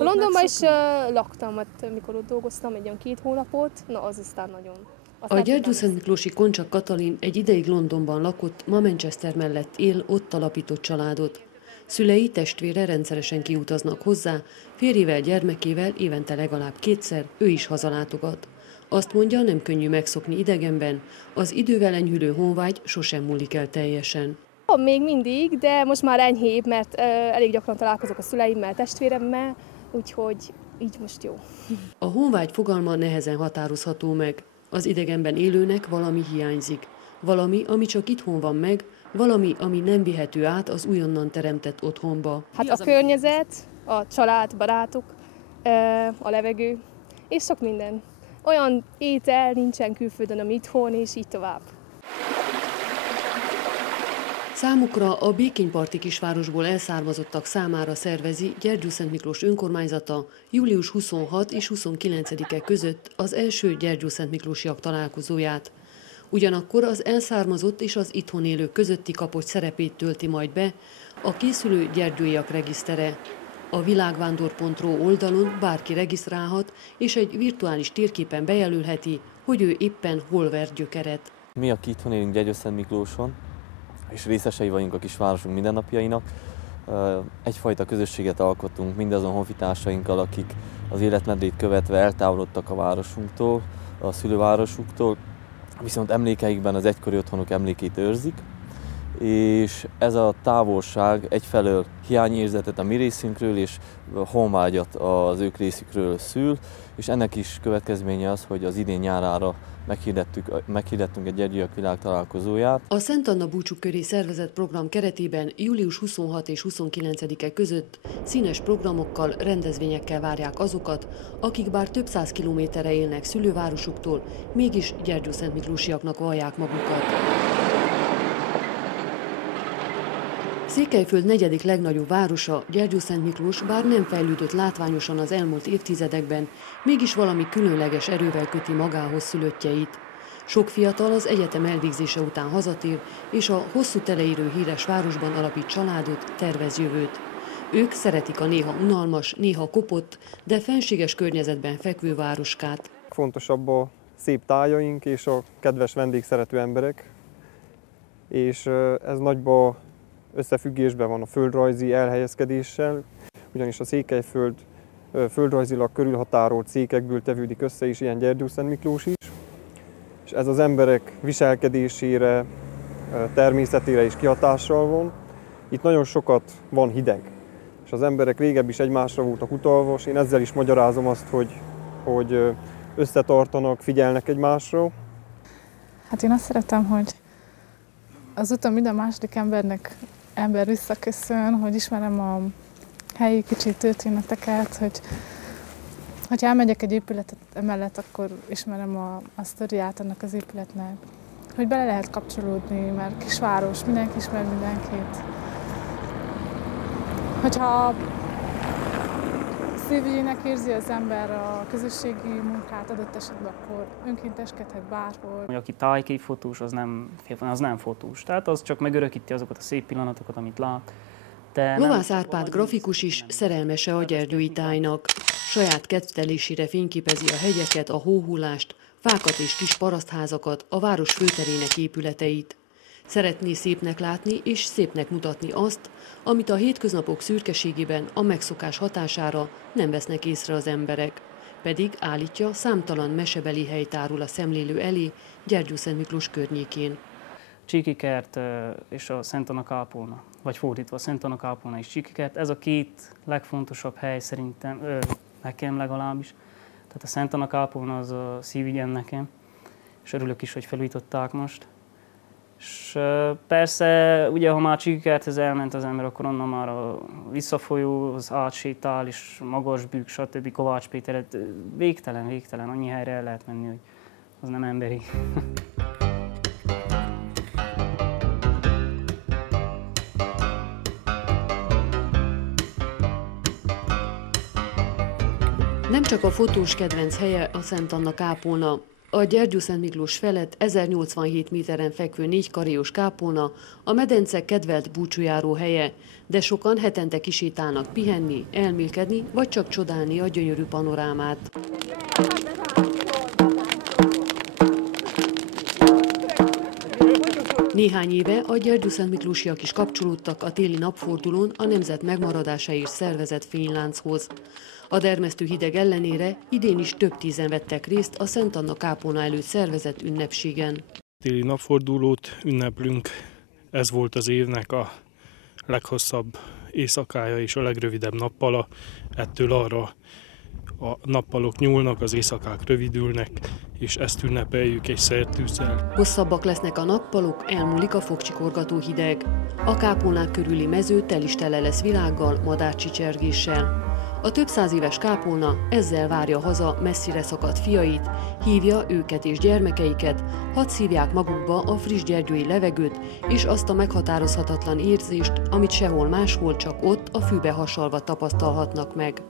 Londonban is laktam, mert mikor ott dolgoztam, egy olyan 2 hónapot, na az aztán nagyon. A Gyergyószentmiklósi Koncsak Katalin egy ideig Londonban lakott, ma Manchester mellett él, ott alapított családot. Szülei, testvére rendszeresen kiutaznak hozzá, férjével, gyermekével évente legalább 2-szer, ő is hazalátogat. Azt mondja, nem könnyű megszokni idegenben, az idővel enyhülő honvágy sosem múlik el teljesen. Még mindig, de most már enyhébb, mert elég gyakran találkozok a szüleimmel, testvéremmel, úgyhogy így most jó. A honvágy fogalma nehezen határozható meg. Az idegenben élőnek valami hiányzik. Valami, ami csak itthon van meg, valami, ami nem vihető át az újonnan teremtett otthonba. Hát a környezet, a család, barátok, a levegő, és sok minden. Olyan étel nincsen külföldön, ami itthon, és így tovább. Számukra a Békényparti kisvárosból elszármazottak számára szervezi Gyergyószentmiklós önkormányzata július 26 és 29-e között az első gyergyószentmiklósiak találkozóját. Ugyanakkor az elszármazott és az itthon élők közötti kapocs szerepét tölti majd be a készülő gyergyóiak regisztere. A világvándor.ro oldalon bárki regisztrálhat, és egy virtuális térképen bejelölheti, hogy ő éppen hol vert gyökeret. Mi, akik itthon élünk Gyergyószentmiklóson, és részesei vagyunk a kisvárosunk mindennapjainak, egyfajta közösséget alkottunk mindazon honfitársainkkal, akik az életmedrét követve eltávolodtak a városunktól, a szülővárosuktól, viszont emlékeikben az egykori otthonok emlékét őrzik, és ez a távolság egyfelől hiányérzetet a mi részünkről és honvágyat az ők részükről szül, és ennek is következménye az, hogy az idén nyárára meghirdettünk egy gyergyóiak világtalálkozóját. A Szent Anna búcsú köré szervezett program keretében július 26 és 29-e között színes programokkal, rendezvényekkel várják azokat, akik bár több 100 kilométerre élnek szülővárosuktól, mégis gyergyószentmiklósiaknak vallják magukat. Székelyföld negyedik legnagyobb városa, Gyergyószentmiklós, bár nem fejlődött látványosan az elmúlt évtizedekben, mégis valami különleges erővel köti magához szülöttjeit. Sok fiatal az egyetem elvégzése után hazatér, és a hosszú teleírő híres városban alapít családot, tervez jövőt. Ők szeretik a néha unalmas, néha kopott, de fenséges környezetben fekvő városkát. Fontosabb a szép tájaink és a kedves vendégszerető emberek, és ez nagyban összefüggésben van a földrajzi elhelyezkedéssel, ugyanis a Székelyföld földrajzilag körülhatárolt székekből tevődik össze, és ilyen Gyergyószentmiklós is. És ez az emberek viselkedésére, természetére is kihatással van. Itt nagyon sokat van hideg, és az emberek régebb is egymásra voltak utalva, és én ezzel is magyarázom azt, hogy összetartanak, figyelnek egymásra. Hát én azt szeretem, hogy azután minden második ember visszaköszön, hogy ismerem a helyi kicsi történeteket, hogy elmegyek egy épületet emellett, akkor ismerem a sztoriát annak az épületnek. Hogy bele lehet kapcsolódni, mert kisváros, mindenki ismer mindenkit. Hogyha szívügyének érzi az ember a közösségi munkát adott esetben, akkor önkénteskedhet bárhol. Aki tájképfotós, az nem fotós. Tehát az csak megörökíti azokat a szép pillanatokat, amit lát. Lovász Árpád grafikus is szerelmese a gyergyói tájnak. Saját kedvtelésére fényképezi a hegyeket, a hóhullást, fákat és kis parasztházakat, a város főterének épületeit. Szeretné szépnek látni és szépnek mutatni azt, amit a hétköznapok szürkeségében a megszokás hatására nem vesznek észre az emberek. Pedig, állítja, számtalan mesebeli hely tárul a szemlélő elé Gyergyószentmiklós környékén. Csíkikert és a Szent Anna kápolna, vagy fordítva, a Szent Anna kápolna és Csíkikert, ez a két legfontosabb hely szerintem, nekem legalábbis. Tehát a Szent Anna kápolna az a szívügyem nekem, és örülök is, hogy felújították most. És persze, ugye, ha már Csíkikerthez elment az ember, akkor onnan már a visszafolyóhoz átsétál, és Magasbükk, stb. Kovács Péter, végtelen, annyi helyre el lehet menni, hogy az nem emberi. Nem csak a fotós kedvenc helye a Szent Anna kápolna. a Gyergyószent Miklós felett 1087 méteren fekvő 4 karéos kápolna a medence kedvelt búcsújáró helye, de sokan hetente kisétálnak pihenni, elmélkedni vagy csak csodálni a gyönyörű panorámát. Néhány éve a gyergyószentmiklósiak is kapcsolódtak a téli napfordulón a nemzet megmaradásáért szervezett fénylánchoz. A dermesztő hideg ellenére idén is több tízen vettek részt a Szent Anna kápolna előtt szervezett ünnepségen. Téli napfordulót ünneplünk, ez volt az évnek a leghosszabb éjszakája és a legrövidebb nappala, ettől arra a nappalok nyúlnak, az éjszakák rövidülnek, és ezt ünnepeljük egy szertűzzel. Hosszabbak lesznek a nappalok, elmúlik a fogcsikorgató hideg. A kápolnák körüli mező tel is tele lesz világgal, madárcsicsergéssel. A több száz éves kápolna ezzel várja haza messzire szakadt fiait, hívja őket és gyermekeiket, hadd szívják magukba a friss gyergyói levegőt és azt a meghatározhatatlan érzést, amit sehol máshol, csak ott a fűbe hasalva tapasztalhatnak meg.